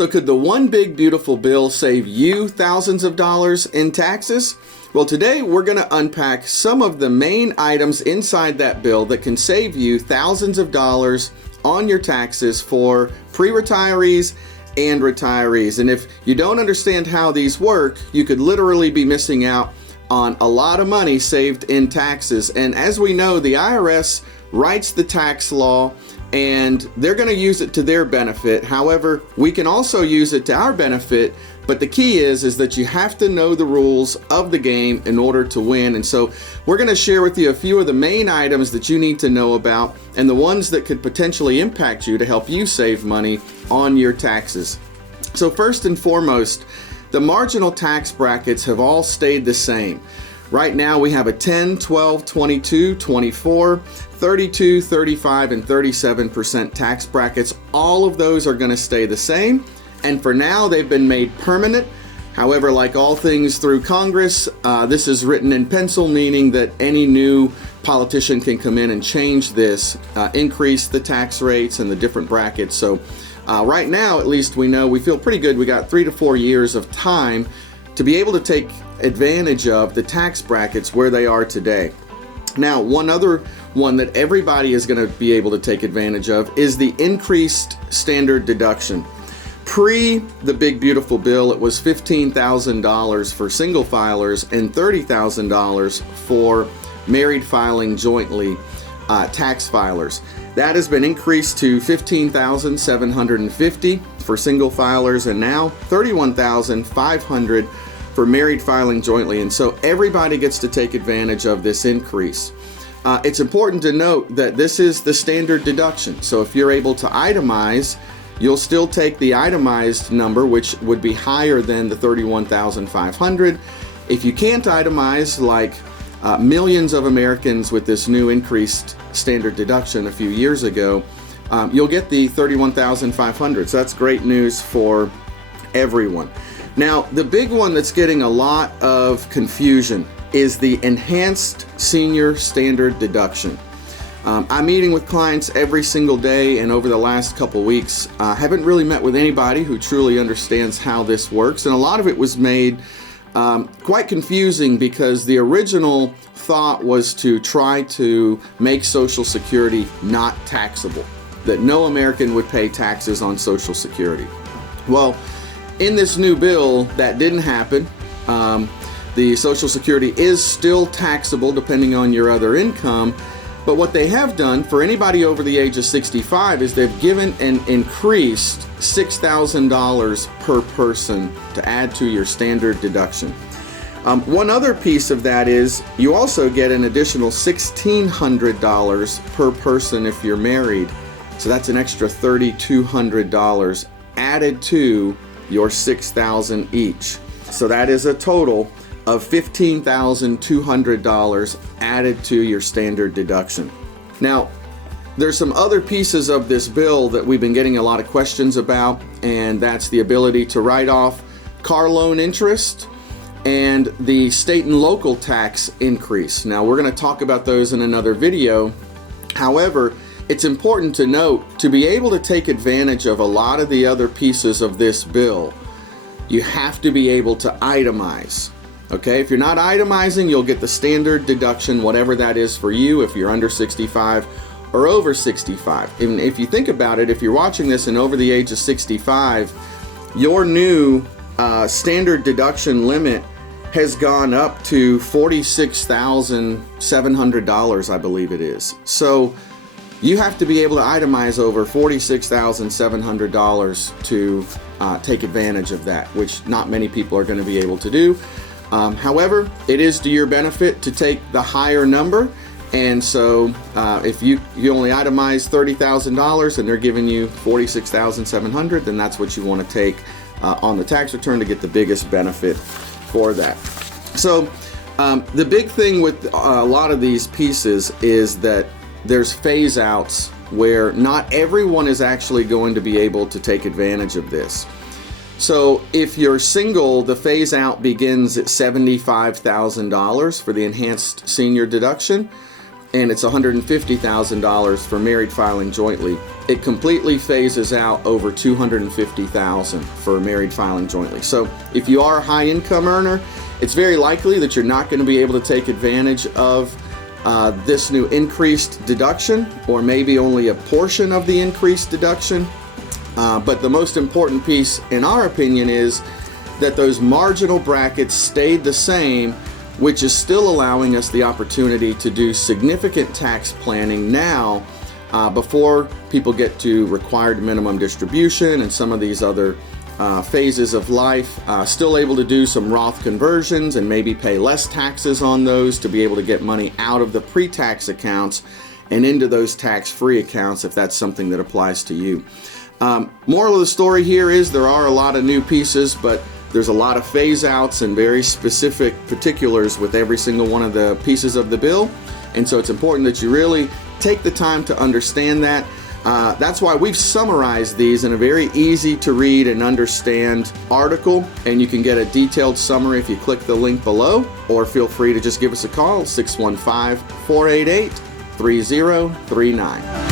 So could the one big beautiful bill save you thousands of dollars in taxes? Well, today we're going to unpack some of the main items inside that bill that can save you thousands of dollars on your taxes for pre-retirees and retirees. And if you don't understand how these work, you could literally be missing out on a lot of money saved in taxes. And as we know, the IRS writes the tax law and they're going to use it to their benefit. However, we can also use it to our benefit, but the key is that you have to know the rules of the game in order to win. And so we're going to share with you a few of the main items that you need to know about and the ones that could potentially impact you to help you save money on your taxes. So first and foremost, the marginal tax brackets have all stayed the same. Right now we have a 10, 12, 22, 24, 32, 35, and 37% tax brackets. All of those are going to stay the same. And for now, they've been made permanent. However, like all things through Congress, this is written in pencil, meaning that any new politician can come in and change this, increase the tax rates and the different brackets. So right now, at least we feel pretty good. We got 3 to 4 years of time to be able to take advantage of the tax brackets where they are today. Now, one other one that everybody is going to be able to take advantage of is the increased standard deduction. Pre the big beautiful bill, it was $15,000 for single filers and $30,000 for married filing jointly tax filers. That has been increased to $15,750 for single filers and now $31,500 for married filing jointly. And so everybody gets to take advantage of this increase. It's important to note that this is the standard deduction. So if you're able to itemize, you'll still take the itemized number, which would be higher than the $31,500. If you can't itemize, like millions of Americans with this new increased standard deduction a few years ago, you'll get the $31,500. So that's great news for everyone. Now, the big one that's getting a lot of confusion is the enhanced senior standard deduction. I'm meeting with clients every single day, and over the last couple weeks, haven't really met with anybody who truly understands how this works. And a lot of it was made quite confusing because the original thought was to try to make Social Security not taxable, that no American would pay taxes on Social Security. Well, in this new bill, that didn't happen. The Social Security is still taxable depending on your other income. But what they have done for anybody over the age of 65 is they've given an increased $6,000 per person to add to your standard deduction. One other piece of that is you also get an additional $1,600 per person if you're married. So that's an extra $3,200 added to your $6,000 each. So that is a total of $15,200 added to your standard deduction. Now, there's some other pieces of this bill that we've been getting a lot of questions about, and that's the ability to write off car loan interest and the state and local tax increase. Now, we're going to talk about those in another video. However, it's important to note, to be able to take advantage of a lot of the other pieces of this bill, you have to be able to itemize. Okay, if you're not itemizing, you'll get the standard deduction, whatever that is for you, if you're under 65 or over 65. And if you think about it, if you're watching this and over the age of 65, your new standard deduction limit has gone up to $46,700, I believe it is. So you have to be able to itemize over $46,700 to take advantage of that, which not many people are going to be able to do. However, it is to your benefit to take the higher number. And so if you only itemize $30,000 and they're giving you $46,700, then that's what you want to take on the tax return to get the biggest benefit for that. So the big thing with a lot of these pieces is that there's phase outs where not everyone is actually going to be able to take advantage of this. So if you're single, the phase out begins at $75,000 for the enhanced senior deduction. and it's $150,000 for married filing jointly. It completely phases out over $250,000 for married filing jointly. So if you are a high income earner, it's very likely that you're not going to be able to take advantage of this new increased deduction, or maybe only a portion of the increased deduction. But the most important piece, in our opinion, is that those marginal brackets stayed the same, which is still allowing us the opportunity to do significant tax planning now before people get to required minimum distribution and some of these other phases of life. Still able to do some Roth conversions and maybe pay less taxes on those to be able to get money out of the pre-tax accounts and into those tax-free accounts if that's something that applies to you. Moral of the story here is there are a lot of new pieces, but there's a lot of phase outs and very specific particulars with every single one of the pieces of the bill. And so it's important that you really take the time to understand that. That's why we've summarized these in a very easy to read and understand article. And you can get a detailed summary if you click the link below, or feel free to just give us a call, 615-488-3039.